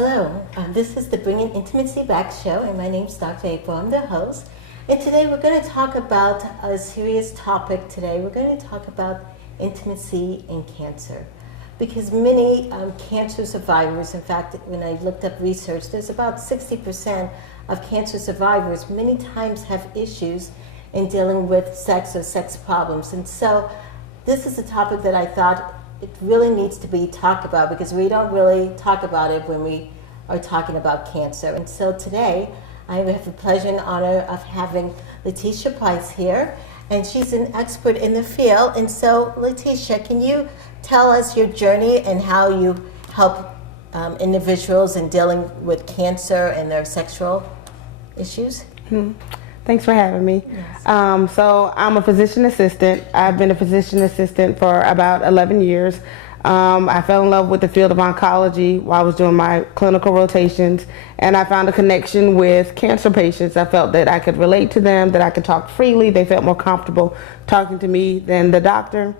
Hello, this is the Bringing Intimacy Back show, and my name's Dr. April. I'm the host. And today we're going to talk about a serious topic today. We're going to talk about intimacy and cancer. Because many cancer survivors, in fact, when I looked up research, there's about 60% of cancer survivors many times have issues in dealing with sex or sex problems. And so this is a topic that I thought it really needs to be talked about, because we don't really talk about it when we are talking about cancer. And so today I have the pleasure and honor of having Letitia Price here, and she's an expert in the field. And so Letitia, can you tell us your journey and how you help individuals in dealing with cancer and their sexual issues? Thanks for having me. Yes. So I'm a physician assistant. I've been a physician assistant for about 11 years. I fell in love with the field of oncology while I was doing my clinical rotations, and I found a connection with cancer patients. I felt that I could relate to them, that I could talk freely. They felt more comfortable talking to me than the doctor.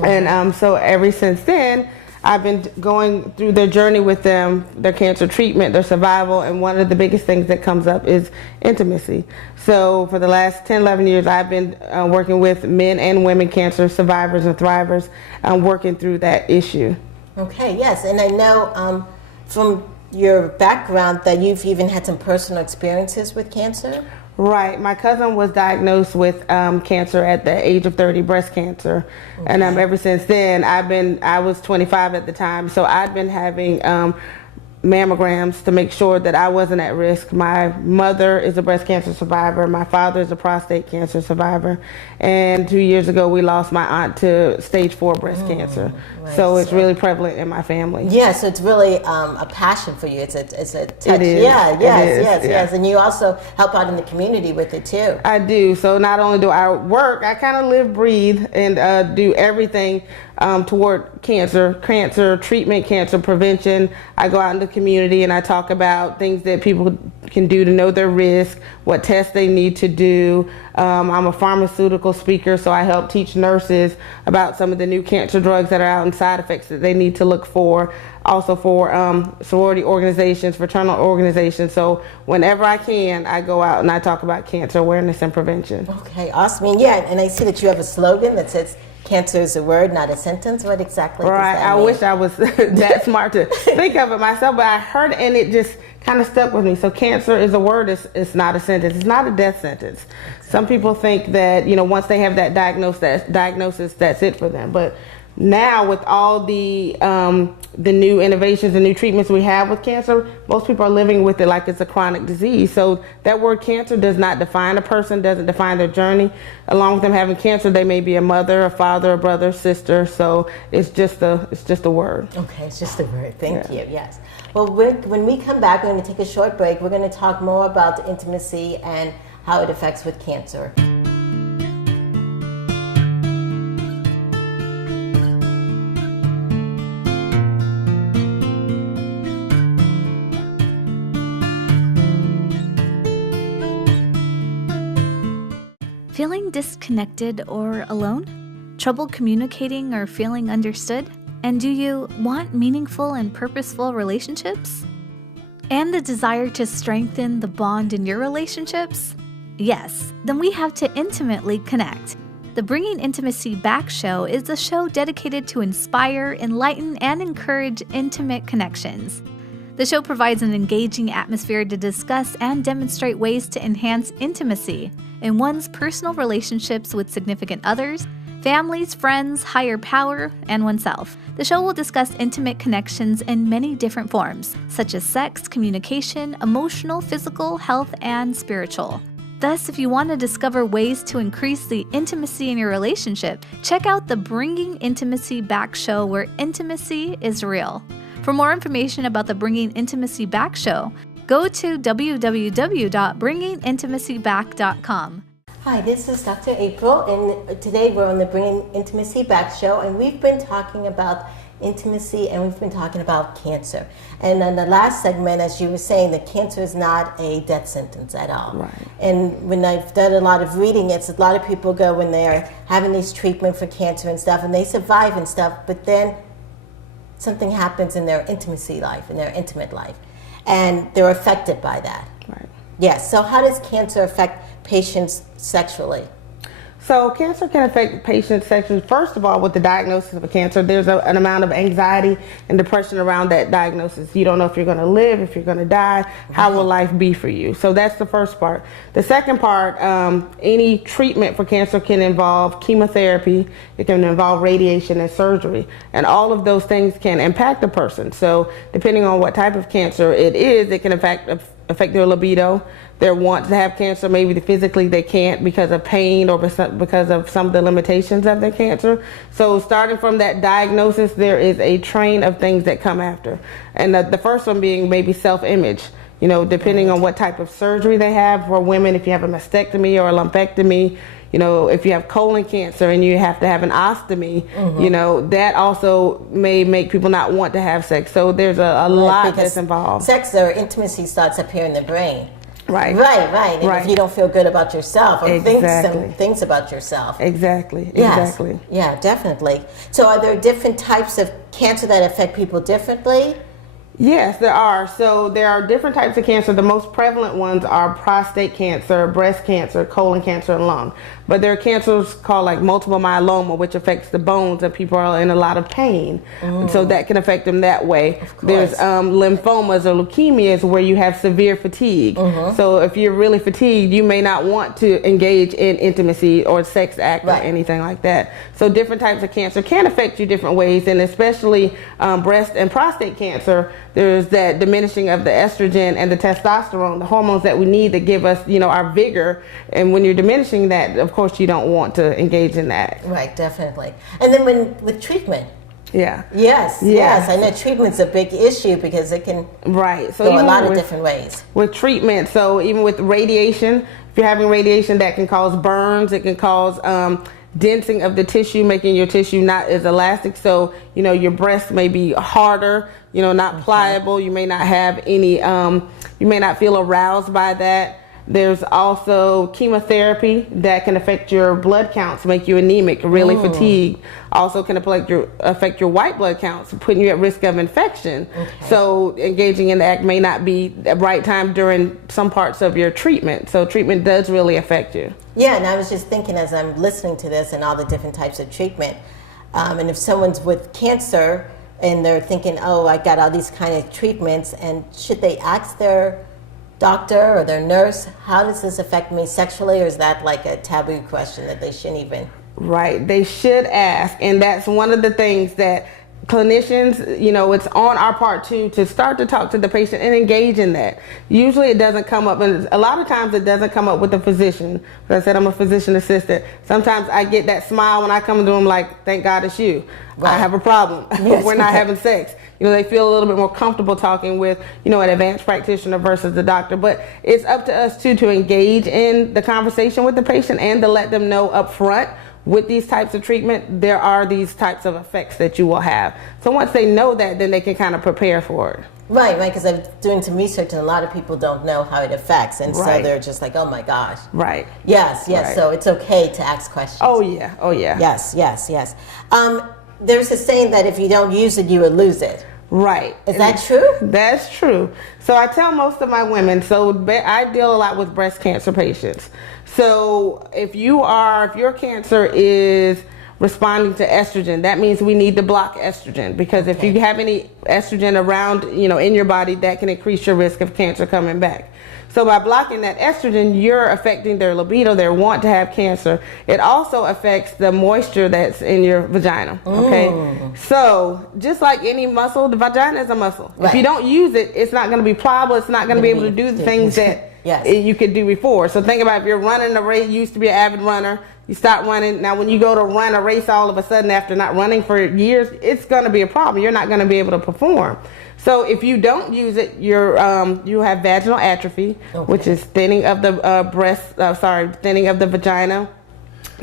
And so ever since then, I've been going through their journey with them, their cancer treatment, their survival, and one of the biggest things that comes up is intimacy. So for the last 10, 11 years, I've been working with men and women cancer survivors and thrivers, working through that issue. Okay, yes, and I know from your background that you've even had some personal experiences with cancer. Right. My cousin was diagnosed with cancer at the age of 30, breast cancer. Okay. And ever since then, I was 25 at the time, so I'd been having mammograms to make sure that I wasn't at risk. My mother is a breast cancer survivor. My father is a prostate cancer survivor. And 2 years ago, we lost my aunt to stage 4 breast cancer. Right. So it's really prevalent in my family. Yeah, so it's really a passion for you. It's a touch. It is. Yeah, yes. Yeah. And you also help out in the community with it too. I do. So not only do I work, I kind of live, breathe, and do everything toward cancer treatment, cancer prevention. I go out in the community and I talk about things that people can do to know their risk, what tests they need to do. I'm a pharmaceutical speaker, so I help teach nurses about some of the new cancer drugs that are out and side effects that they need to look for. Also for sorority organizations, fraternal organizations. So whenever I can, I go out and I talk about cancer awareness and prevention. Okay, awesome. And I see that you have a slogan that says, "Cancer is a word, not a sentence." What exactly does that mean? I wish I was that smart to think of it myself, but I heard it and it just kind of stuck with me. So cancer is a word, it's not a sentence. It's not a death sentence. Exactly. Some people think that, once they have that diagnosis, that's it for them. But now with all the new innovations and new treatments we have with cancer, most people are living with it like it's a chronic disease. So that word cancer does not define a person, doesn't define their journey. Along with them having cancer, they may be a mother, a father, a brother, sister. So it's just a word. Okay, it's just a word. Thank you. Yes. Well, when we come back, we're going to take a short break. We're going to talk more about intimacy and how it affects with cancer. Feeling disconnected or alone? Trouble communicating or feeling understood? And do you want meaningful and purposeful relationships? And the desire to strengthen the bond in your relationships? Yes, then we have to intimately connect. The Bringing Intimacy Back show is a show dedicated to inspire, enlighten, and encourage intimate connections. The show provides an engaging atmosphere to discuss and demonstrate ways to enhance intimacy in one's personal relationships with significant others, families, friends, higher power, and oneself. The show will discuss intimate connections in many different forms, such as sex, communication, emotional, physical, health, and spiritual. Thus, if you want to discover ways to increase the intimacy in your relationship, check out the Bringing Intimacy Back show, where intimacy is real. For more information about the Bringing Intimacy Back show, go to www.bringingintimacyback.com. Hi, this is Dr. April, and today we're on the Bringing Intimacy Back show, and we've been talking about intimacy and we've been talking about cancer. And in the last segment, as you were saying, that cancer is not a death sentence at all. Right. And when I've done a lot of reading, it's a lot of people go when they're having these treatment for cancer and stuff, and they survive and stuff, but then something happens in their intimacy life, in their intimate life, and they're affected by that. Right. Yes. So how does cancer affect patients sexually? So cancer can affect patients sexually. First of all, with the diagnosis of a cancer, there's an amount of anxiety and depression around that diagnosis. You don't know if you're going to live, if you're going to die, how will life be for you? So that's the first part. The second part, any treatment for cancer can involve chemotherapy, it can involve radiation and surgery, and all of those things can impact a person. So depending on what type of cancer it is, it can affect their libido, their want to have cancer. Maybe physically they can't because of pain or because of some of the limitations of their cancer. So starting from that diagnosis, there is a train of things that come after. And the first one being maybe self-image. You know, depending on what type of surgery they have. For women, if you have a mastectomy or a lumpectomy, you know, if you have colon cancer and you have to have an ostomy, you know, that also may make people not want to have sex. So there's a lot that's involved. Sex or intimacy starts up here in the brain. Right. Right. And if you don't feel good about yourself or think some things about yourself. Exactly. Yeah, definitely. So are there different types of cancer that affect people differently? Yes, there are. So there are different types of cancer. The most prevalent ones are prostate cancer, breast cancer, colon cancer, and lung. But there are cancers called like multiple myeloma, which affects the bones, and people are in a lot of pain. So that can affect them that way. There's lymphomas or leukemias where you have severe fatigue. So if you're really fatigued, you may not want to engage in intimacy or sex act or anything like that. So different types of cancer can affect you different ways, and especially breast and prostate cancer. There's that diminishing of the estrogen and the testosterone, the hormones that we need to give us, you know, our vigor. And when you're diminishing that, of course, you don't want to engage in that. Right, definitely. And then with treatment. Yeah. Yes. I know treatment's a big issue because it can so go a lot of different ways. With treatment, so even with radiation, if you're having radiation, that can cause burns, it can cause densing of the tissue, making your tissue not as elastic. So, you know, your breast may be harder, you know, not pliable. You may not have any, you may not feel aroused by that. There's also chemotherapy that can affect your blood counts, make you anemic, really fatigued. Also can affect your white blood counts, putting you at risk of infection. So engaging in the act may not be the right time during some parts of your treatment. So treatment does really affect you. Yeah, and I was just thinking as I'm listening to this and all the different types of treatment, and if someone's with cancer and they're thinking, oh, I got all these kind of treatments, and should they ask their doctor or their nurse, how does this affect me sexually, or is that like a taboo question that they shouldn't even? Right, they should ask, and that's one of the things that clinicians, you know, it's on our part too to start to talk to the patient and engage in that. Usually it doesn't come up, and a lot of times it doesn't come up with the physician. As I said, I'm a physician assistant. Sometimes I get that smile when I come into them, like, thank God it's you. I have a problem. We're not having sex. You know, they feel a little bit more comfortable talking with, you know, an advanced practitioner versus the doctor. But it's up to us too to engage in the conversation with the patient and to let them know up front, with these types of treatment, there are these types of effects that you will have. So once they know that, then they can kind of prepare for it. Right, because I'm doing some research and a lot of people don't know how it affects, and so they're just like, oh my gosh. Right. Yes, so it's okay to ask questions. Oh yeah. Yes. There's a saying that if you don't use it, you will lose it. Right. Is that true? That's true. So I tell most of my women, so I deal a lot with breast cancer patients. So if your cancer is responding to estrogen, that means we need to block estrogen, because if you have any estrogen around, you know, in your body, that can increase your risk of cancer coming back. So by blocking that estrogen, you're affecting their libido, their want to have cancer. It also affects the moisture that's in your vagina, okay? So just like any muscle, the vagina is a muscle. If you don't use it, it's not going to be pliable. It's not going to be able to do the things that you could do before. So think about if you're running a race, you used to be an avid runner, you stop running. Now when you go to run a race all of a sudden after not running for years, it's going to be a problem. You're not going to be able to perform. So if you don't use it, you have vaginal atrophy, which is thinning of the thinning of the vagina,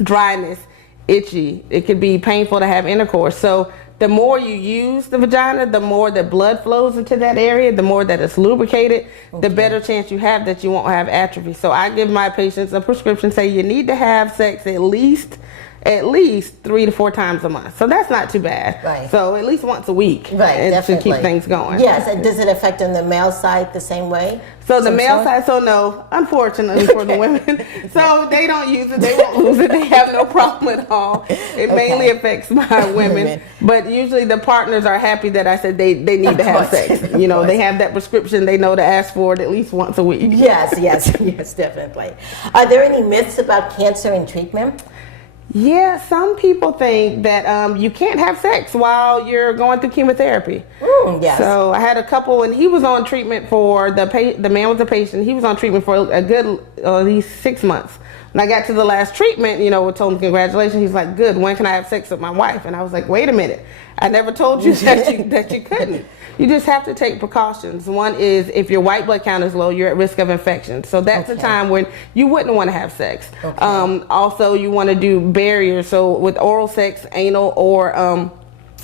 dryness, itchy. It could be painful to have intercourse. So the more you use the vagina, the more that blood flows into that area, the more that it's lubricated, the better chance you have that you won't have atrophy. So I give my patients a prescription, say you need to have sex at least at least 3 to 4 times a month. So that's not too bad. Right. So at least once a week. Right, definitely. To keep things going. Yes, and does it affect on the male side the same way? So the male side, so no, unfortunately for the women. So they don't use it, they won't lose it, they have no problem at all. It mainly affects my women. But usually the partners are happy that I said they need to have sex. You know, they have that prescription, they know to ask for it at least once a week. Yes, definitely. Are there any myths about cancer and treatment? Yeah, some people think that you can't have sex while you're going through chemotherapy. Yes. So I had a couple, and he was on treatment for the man was a patient. He was on treatment for a good at least 6 months. When I got to the last treatment, you know, we told him congratulations. He's like, good. When can I have sex with my wife? And I was like, wait a minute. I never told you that you couldn't. You just have to take precautions. One is if your white blood count is low, you're at risk of infection. So that's a time when you wouldn't want to have sex. Also, you want to do barriers. So with oral sex, anal or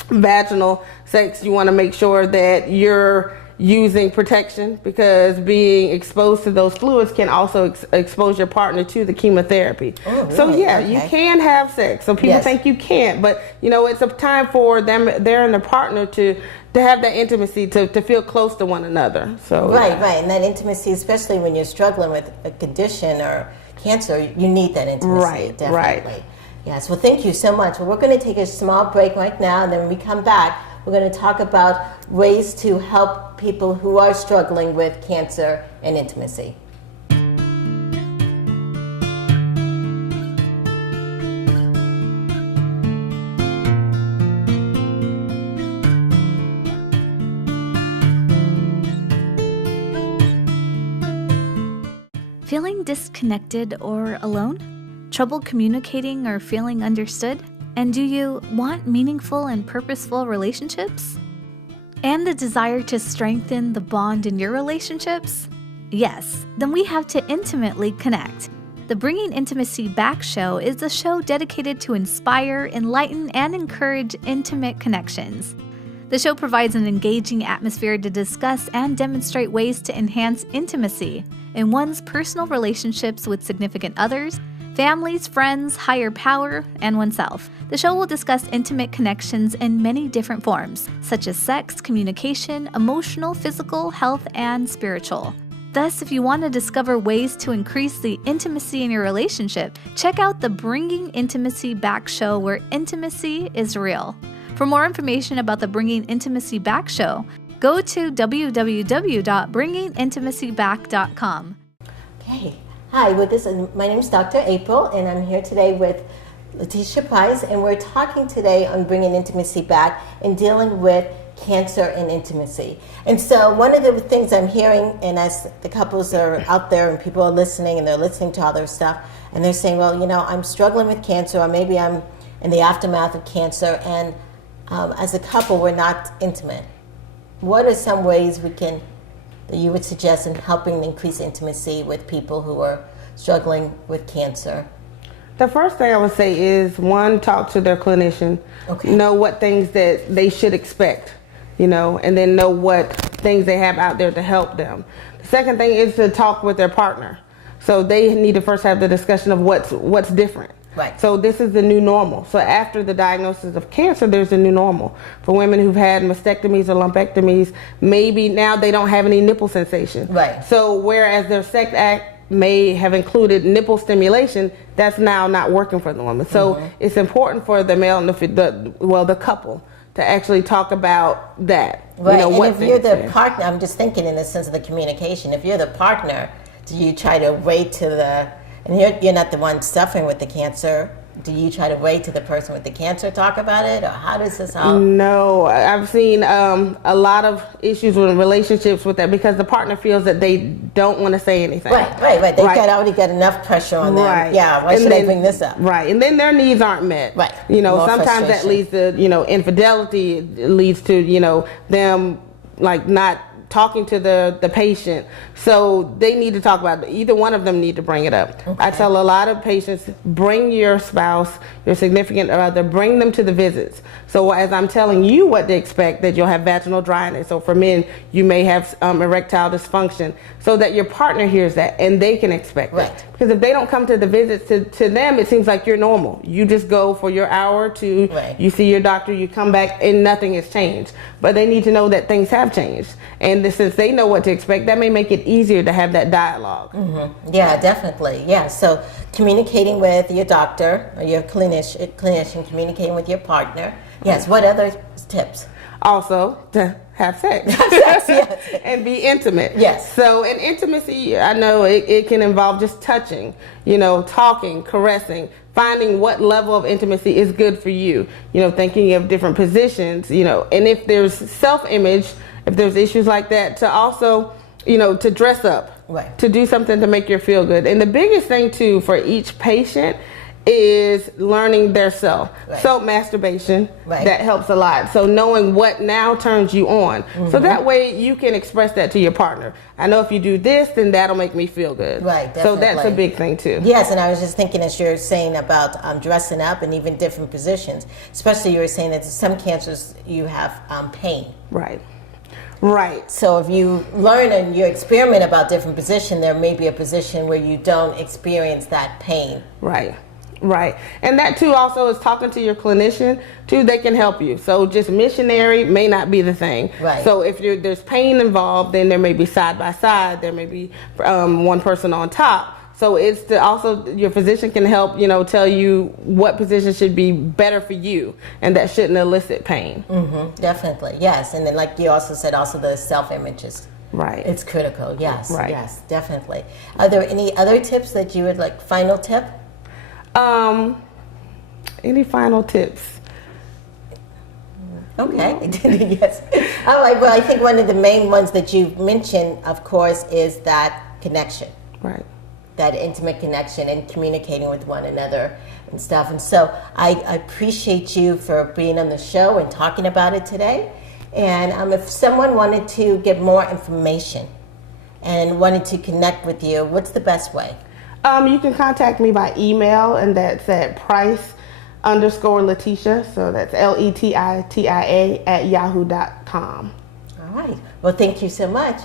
vaginal sex, you want to make sure that you're using protection, because being exposed to those fluids can also expose your partner to the chemotherapy. So yeah, you can have sex. So people think you can't, but you know, it's a time for them, they're and their partner to have that intimacy, to feel close to one another. So right, and that intimacy, especially when you're struggling with a condition or cancer, you need that intimacy. Definitely. Yes, well, thank you so much. Well, we're going to take a small break right now, and then when we come back, we're going to talk about ways to help people who are struggling with cancer and intimacy. Feeling disconnected or alone? Trouble communicating or feeling understood? And do you want meaningful and purposeful relationships? And the desire to strengthen the bond in your relationships? Yes, then we have to intimately connect. The Bringing Intimacy Back show is a show dedicated to inspire, enlighten, and encourage intimate connections. The show provides an engaging atmosphere to discuss and demonstrate ways to enhance intimacy in one's personal relationships with significant others, families, friends, higher power, and oneself. The show will discuss intimate connections in many different forms, such as sex, communication, emotional, physical, health, and spiritual. Thus, if you want to discover ways to increase the intimacy in your relationship, check out the Bringing Intimacy Back show, where intimacy is real. For more information about the Bringing Intimacy Back show, go to www.bringingintimacyback.com. Okay. Hi, my name is Dr. April, and I'm here today with Letitia Price, and we're talking today on bringing intimacy back and dealing with cancer and intimacy. And so one of the things I'm hearing, and as the couples are out there and people are listening and they're listening to all their stuff, and they're saying, well, you know, I'm struggling with cancer, or maybe I'm in the aftermath of cancer, and as a couple, we're not intimate. What are some ways that you would suggest in helping increase intimacy with people who are struggling with cancer? The first thing I would say is, one, talk to their clinician. Know what things that they should expect, you know, and then know what things they have out there to help them. The second thing is to talk with their partner. So they need to first have the discussion of what's different. Right. So this is the new normal. So after the diagnosis of cancer, there's a new normal. For women who've had mastectomies or lumpectomies, maybe now they don't have any nipple sensation. Right. So whereas their sex act may have included nipple stimulation, that's now not working for the woman. So it's important for the male and the couple to actually talk about that. Right. You know, and if you're the partner, I'm just thinking in the sense of the communication, if you're the partner, do you try to wait to and you're not the one suffering with the cancer, do you try to wait to the person with the cancer talk about it, or how does this help? No, I've seen a lot of issues with relationships with that, because the partner feels that they don't want to say anything. Right. They've already got enough pressure on them. Right. Yeah, why should I bring this up? Right, and then their needs aren't met. Right. You know, More sometimes that leads to, you know, infidelity. It leads to, you know, them like not talking to the patient. So they need to talk about it. Either one of them need to bring it up. I tell a lot of patients, bring your spouse, your significant other, bring them to the visits. So as I'm telling you what to expect, that you'll have vaginal dryness. So for men, you may have erectile dysfunction, so that your partner hears that and they can expect it. Because if they don't come to the visits, to them, it seems like you're normal. You just go for your hour to, Right. you see your doctor, you come back, and nothing has changed. But they need to know that things have changed. And since they know what to expect, that may make it easier to have that dialogue. Mm-hmm. Yeah, definitely. Yeah, so communicating with your doctor or your clinician, communicating with your partner. Yes, what other tips? Also, to have sex. Yes. And be intimate. Yes. So in intimacy, I know it can involve just touching, talking, caressing, finding what level of intimacy is good for you, thinking of different positions, and if there's self-image, if there's issues like that, to also, to dress up, right, to do something to make you feel good. And the biggest thing too for each patient is learning their self. Right. So masturbation, right, that helps a lot. So knowing what now turns you on. Mm-hmm. So that way you can express that to your partner. I know if you do this, then that'll make me feel good. Right, definitely. So that's a big thing too. Yes, and I was just thinking as you're saying about dressing up and even different positions, especially you were saying that some cancers you have pain. Right. Right. So if you learn and you experiment about different position, there may be a position where you don't experience that pain. Right. Right. And that too also is talking to your clinician too. They can help you. So just missionary may not be the thing. Right. So if there's pain involved, then there may be side by side. There may be one person on top. So it's to also, your physician can help, tell you what position should be better for you and that shouldn't elicit pain. Mm-hmm. Definitely. Yes. And then like you also said, also the self-images. Right. It's critical. Yes. Right. Yes, definitely. Are there any other tips that you would like, final tip? Any final tips? Okay. Yes. All right. Well, I think one of the main ones that you've mentioned, of course, is that connection. Right. That intimate connection and communicating with one another and stuff. And so I appreciate you for being on the show and talking about it today. And if someone wanted to get more information and wanted to connect with you, what's the best way? You can contact me by email, and that's at Price_Letitia. So that's LETITIA @yahoo.com. All right. Well, thank you so much.